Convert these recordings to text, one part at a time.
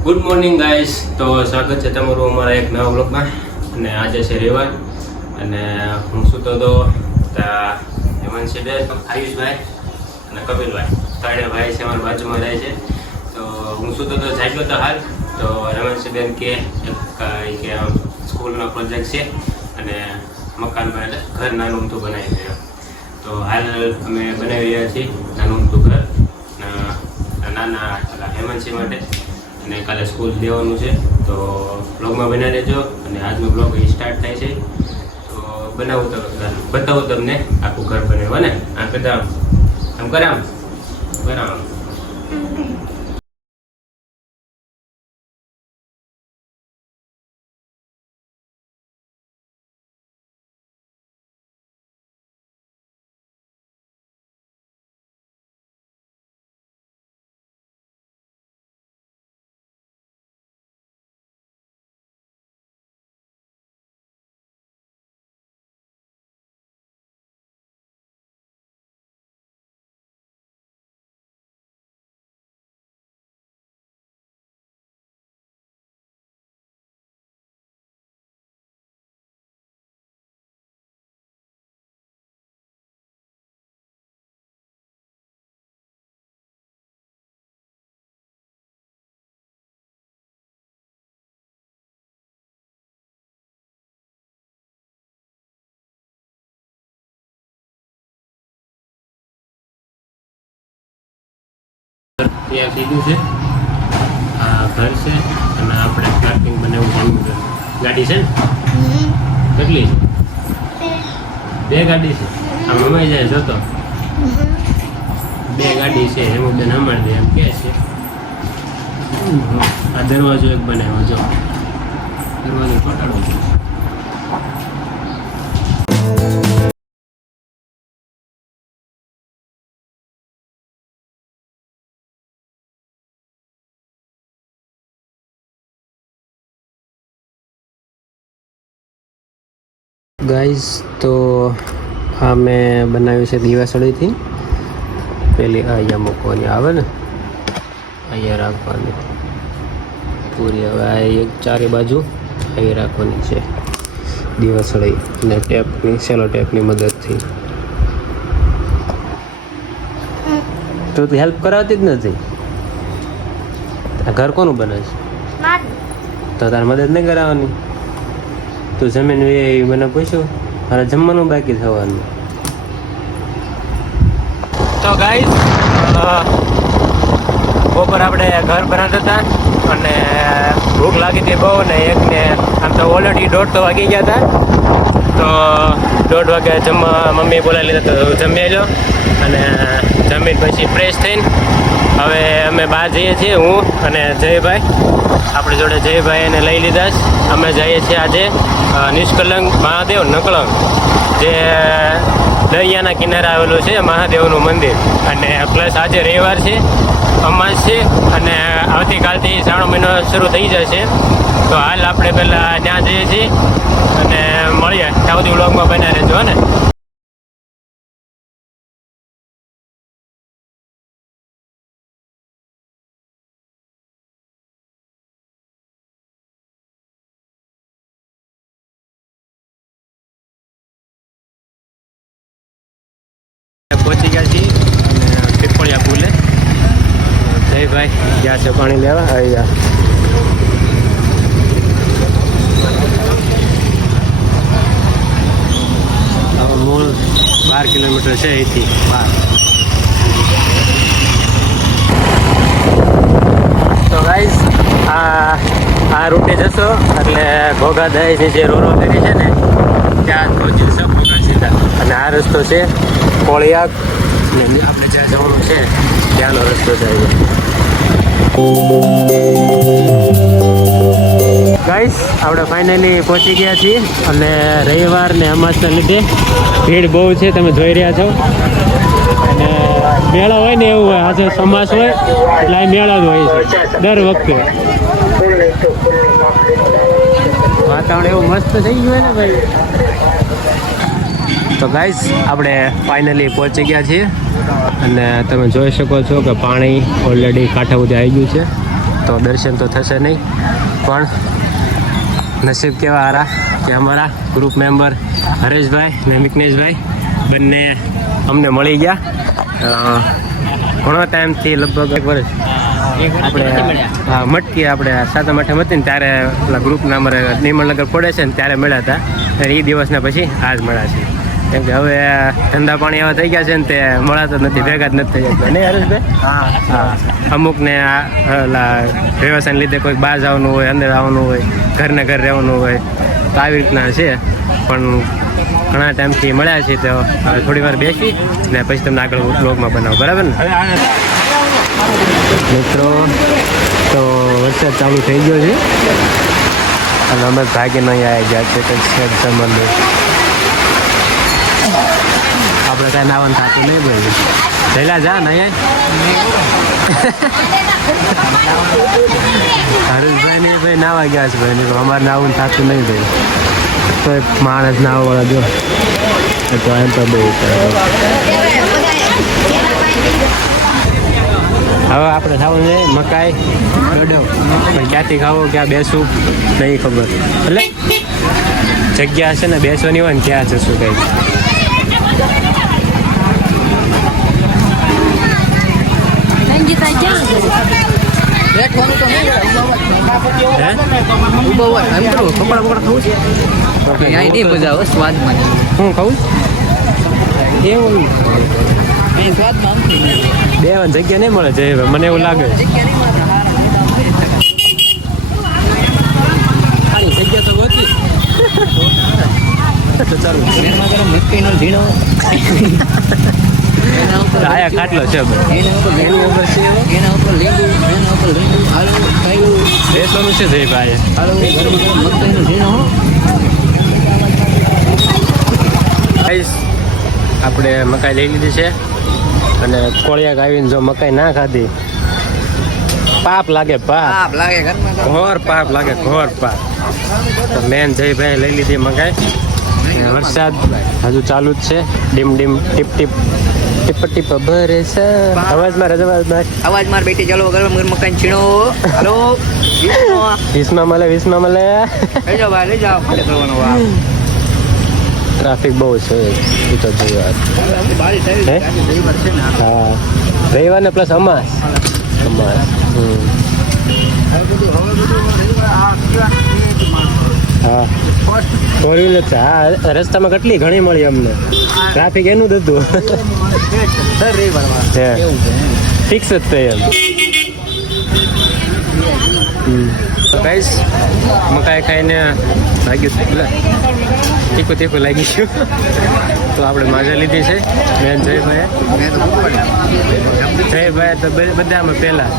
Good morning guys. તો સ્વાગત છે તમારું અમારા એક નવા બ્લોગમાં. અને આજે છે રવિવાર અને હું સૂતો હતો હેમંતસિંહભાઈ, આયુષભાઈ અને કપિલભાઈ ત્રણે ભાઈ છે અમારા બાજુમાં રહે છે. તો હું સૂતો તો જાગ્યો તો હાલ તો હેમંતસિંહબેન કે સ્કૂલનો પ્રોજેક્ટ છે અને મકાનમાં એટલે ઘર નાનું ઊંધું બનાવી દે. તો હાલ અમે બનાવી રહ્યા છીએ નાનું ઊંધું ઘર નાના હેમંતસિંહ માટે. અને કાલે સ્કૂલ દેવાનું છે તો બ્લોગમાં બનાવી દેજો. અને આજનો બ્લોગ સ્ટાર્ટ થાય છે તો બતાવું તમને આખું ઘર બનાવ્યું ને આ બધા આમ કરામ બરાબર. ત્યાં કીધું છે આ ઘર છે અને આપણે પાર્કિંગ બનાવવું છે. ગાડી છે ને કેટલી છે? 2 ગાડી છે. આ મમાઈ જાય જોતો 2 ગાડી છે એમ બેન અમારે દે એમ કે છે. આ દરવાજો એક બનાવ્યો જો દરવાજો ચોટાડો છે. ગાઈઝ તો આ મેં બનાવ્યું છે દીવાસળીથી. પેલી અહીંયા મૂકવાની આવે ને અહીંયા રાખવાની પૂરી. હવે આ એક ચારે બાજુ અહીં રાખવાની છે દીવાસળી અને ટેપની સેલો ટેપની મદદથી. તો તું હેલ્પ કરાવતી જ નથી. આ ઘર કોનું બને છે તો તારે મદદ નહીં કરાવવાની? તો જમીન એ મને પૂછ્યું મારે જમવાનું બાકી થવાનું. તો ગાઈસ બપોર આપણે ઘર બનાવતા હતા અને ભૂખ લાગી હતી બહુ. ને એકને આમ તો ઓલરેડી 1:30 તો વાગી ગયા હતા. તો 1:30 વાગે જમવા મમ્મીએ બોલાવી લીધા તો જમી લો. અને જમીન પછી ફ્રેશ થઈને હવે અમે બહાર જઈએ છીએ. હું અને જયભાઈ આપણી જોડે જયભાઈ એને લઈ લીધા છે. અમે જઈએ છીએ આજે નિષ્કલંક મહાદેવ નકળંક જે દરિયાના કિનારે આવેલું છે મહાદેવનું મંદિર. અને પ્લસ આજે રવિવાર છે, અમાસ છે અને આવતીકાલથી શ્રાવણ મહિનો શરૂ થઈ જશે. તો હાલ આપણે પહેલાં ત્યાં જઈએ છીએ અને મળીએ. ત્યાં સુધી વ્લોગમાં બન્યા રહેજો ને. પહોંચી ગયા છીએ અને પીપળિયા પુલે. જયભાઈ ગયા છે પાણી લેવા. અહીંયા મૂળ 12 કિલોમીટર છે અહીંથી બહાર. તો ગાઈસ આ રૂટે જશો એટલે ઘોઘા દહીં જે રોરો ફેરી છે ને ત્યાં પહોંચી જશો ઘોઘા સીધા. અને આ રસ્તો છે કોળિયાક ને આપણે જ્યાં જવાનું છે ત્યાંનો રસ્તો છે. ગાઈસ આપણે ફાઇનલી પહોંચી ગયા છીએ અને રવિવાર ને અમાસના લીધે ભીડ બહુ છે, તમે જોઈ રહ્યા છો. અને મેળા હોય ને એવું હોય, આજે સમાસ હોય એટલે આ મેળા જ હોય છે દર વખતે. વાતાવરણ એવું મસ્ત થઈ ગયું હોય ને ભાઈ. તો ગાઈસ આપણે ફાઇનલી પહોંચી ગયા છીએ અને તમે જોઈ શકો છો કે પાણી ઓલરેડી કાંઠા સુધી આવી ગયું છે. તો દર્શન તો થશે નહીં, પણ નસીબ કેવા હારા કે અમારા ગ્રુપ મેમ્બર હરેશભાઈ ને મિકનેશભાઈ બંને અમને મળી ગયા. ઘણો ટાઈમથી લગભગ 1 વર્ષ આપણે મટકી આપણે 7 આઠમ હતી ને ત્યારે પેલા ગ્રુપના અમારે નિર્મળનગર પડે છે ને ત્યારે મળ્યા હતા, અને એ દિવસના પછી આજ મળ્યા છે. કેમ કે હવે ધંધા પાણી એવા થઈ ગયા છે ને તે મળાતો જ નથી, ભેગા જ નથી થઈ જતા નહીં હરેશભાઈ? હા, અમુકને વ્યવસાયને લીધે કોઈ બહાર જવાનું હોય, અંદર આવવાનું હોય, ઘરને ઘર રહેવાનું હોય, તો આવી રીતના છે. પણ ઘણા ટાઈમથી મળ્યા છે, તો થોડી વાર બેસી ને પછી તમને આગળ બ્લોગમાં બનાવો, બરાબર ને મિત્રો? તો વરસાદ ચાલુ થઈ ગયો છે અને અમે ભાગીને અહીંયા આવી ગયા છે કંઈક શેડ સંબંધે. આપણે કાંઈ નાવાનું થતું નહીં ભાઈ, પહેલા જા ને અહીંયા હરેશભાઈ ને ભાઈ નાવા ગયા છે ભાઈ, અમારે નાવું થતું નહીં ભાઈ. તો એક માણસ નાવવાળા જો તો એમ તો બહુ હવે આપણે ખાવું છે મકાઈ ડોડો, પણ ક્યાંથી ખાવો, ક્યાં બેસવું નહીં ખબર. એટલે જગ્યા હશે ને બેસવાની હોય ને ક્યાં જશું કંઈ. હું ખાવું એવું બેવાની જગ્યા નહીં મળે છે, મને એવું લાગે. જગ્યા તો હતી ચાલુ આયા ખાટલો છે બેસવાનું છે જય ભાઈ. આપણે મકાઈ લઈ લીધી છે અને કોળિયા આવીને જો મકાઈ ના ખાધી પાપ લાગે, પાપ લાગે, ઘોર પાપ લાગે, ઘોર પાપ. તો મેન જયભાઈ લઈ લીધી મકાઈ. વરસાદ હજુ ચાલુ જ છે, dim dim tip tip tip tip ભરે છે. અવાજ માર બેટી ચાલો ગરમ ગરમ મકાઈ છીણો. હાલો 20માં મળે, 20માં મળે. લઈ જાઓ ભાઈ, લઈ જાઓ. ટ્રાફિક બહુ છે એ તો જોયું. હા, રવિવાર ને પ્લસ અમાસ. હા, 4 વ્હીલર છે. હા, રસ્તામાં કેટલી ઘણી મળી અમને. ટ્રાફિક એનું જ હતું, ફિક્સ જ થઈ એમ. ગાઈસ મકાઈ ખાઈને લાગ્યું તીખું તીખું લાગી ગયું, તો આપણે માજા લીધી છે મેન જયભાઈ. તો બધામાં પહેલાં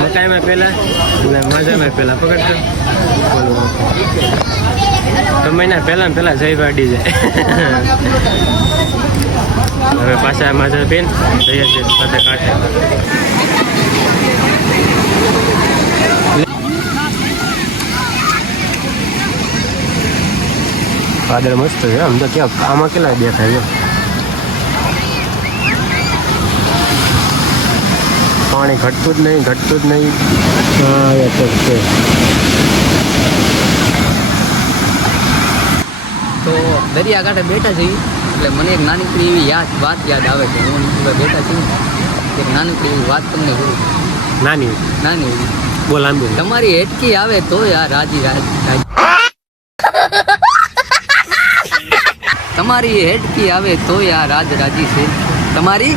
મકાઈમાં પહેલાં એટલે માજામાં પહેલાં પકડતો તો મહિના પહેલાં જયભાઈ અડી જાય. હવે પાછા માજા પેન જઈએ છીએ સાથે કાંઠે. વાદળ મસ્ત છે આમ તો, ક્યાં આમાં કેટલા દેખાય છે. પાણી ઘટતું જ નહીં, ઘટતું જ નહીં. હા એ તો છે. તો દરિયાકાંઠે બેઠા છીએ એટલે મને એક નાનકડી એવી વાત યાદ આવે છે. હું બેઠા છું, એક નાનકડી એવી વાત તમને કરું. નાની બોલ આમ બોલ. તમારી હેટકી આવે તો યાર રાજી તમારી હેટકી આવે તો યાર રાજી છે. તમારી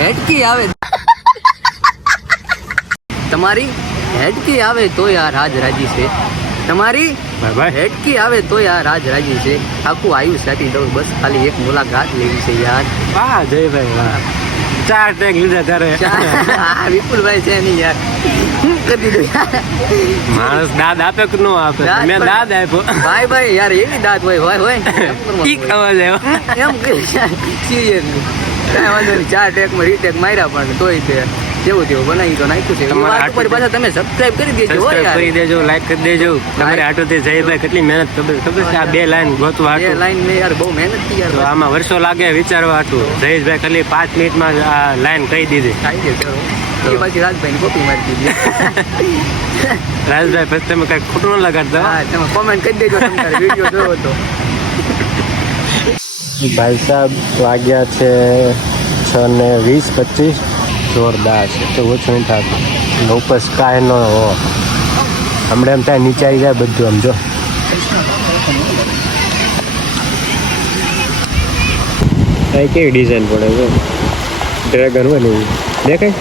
હેટકી આવે, તમારી હેટકી આવે તો યાર રાજી છે. તમારી હેટકી આવે તો યાર રાજી છે. આખું આયુષ સાથી દઉં, બસ ખાલી એક મુલાકાત લેવી છે યાર. વાહ જયભાઈ વાહ, 4 ટેગ લીધા તારે. વિપુલભાઈ છે નહીં યાર, કરી દીધું યાર. માણસ દાદ આપે કે નો આપે? મેં દાદ આપ્યો ભાઈ યાર, એવી દાદ હોય ઠીક અવાજ આવ્યો એમ કે સિરિયસલી કાંઈ વાંધો નહીં. 4 ટેકમાં રીટેક માર્યા પણ તોય છે જેવું તેવું બનાવી તો નાખ્યું છે. પાછા તમે સબસ્ક્રાઇબ કરી દેજો, કરી દેજો, લાઈક કરી દેજો. તમારે આટોથી જયભાઈ કેટલી મહેનત ખબર છે. આ 2 લાઈન ગોતવા, 2 લાઈન મેં યાર બહુ મહેનત કરી યાર. તો આમાં વર્ષો લાગે વિચારવા હતું. જયેશભાઈ ખાલી 5 મિનિટમાં આ લાઈન કહી દીધી. થાય છે એ પછી રાજભાઈને કોપી મારી દીધી. રાજભાઈ પછી તમે કઈ ખોટું ન લગાડતા હા તમે કોમેન્ટ કરી દેજો તમારે વિડીયો જોવો તો. ભાઈ સાહેબ વાગ્યા છે 6:20-25. જોરદાર છે તો ઓછું નહીં થતું. ઉપર સ્કાય નો હો હમણાં એમ થાય નીચે આવી જાય બધું આમ જો. કેવી ડિઝાઇન પડે છે ડ્રેગન હોય ને દેખાય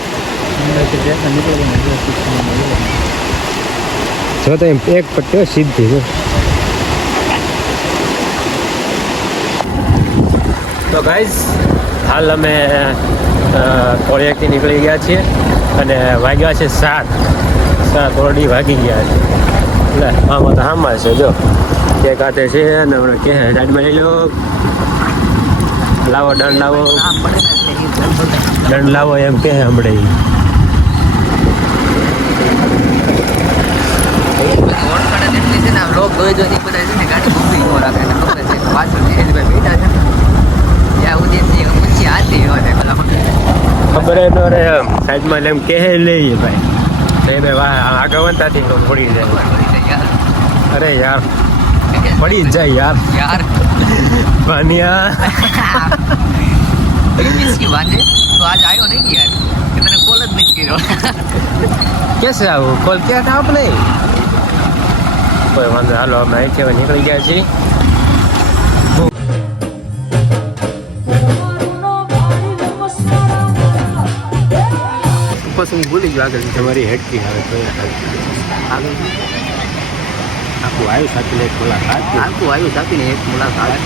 જો તો એમ એક પટ્ટીઓ સીધી છે. તો ગાઈઝ હાલ અમે કોળિયાકથી નીકળી ગયા છીએ અને વાગ્યા છે 7 ઓલરેડી વાગી ગયા છે. એટલે આમાં તો આમાં છે જો કે કાતે છે ને હમણાં કે સાઈડમાં લઈ લો લાવો દંડ લાવો એમ કે હમણાં ખબર ન રે સાઈડમાં એમ કે લઈએ ભાઈ તો એ ભાઈ આગળ વનતાથી પડી જાય. અરે યાર પડી જ જાય યાર વાનિયા. इसकी बात है तो आज आयो नहीं यार कि मैंने कॉल જ नहीं કર્યો. कैसे આવું કોલ ક્યાં હતા આપણે કોઈ વાંધો હાલો અમે અહીંથી હવે નીકળી ગયા છીએ. બસ હું ભૂલી ગયો આગળ તમારી હેડકી આવે તો આગળ આખું આવ્યું સાથે એક મુલાકાત આખું આવ્યું સાથીને એક મુલાકાત.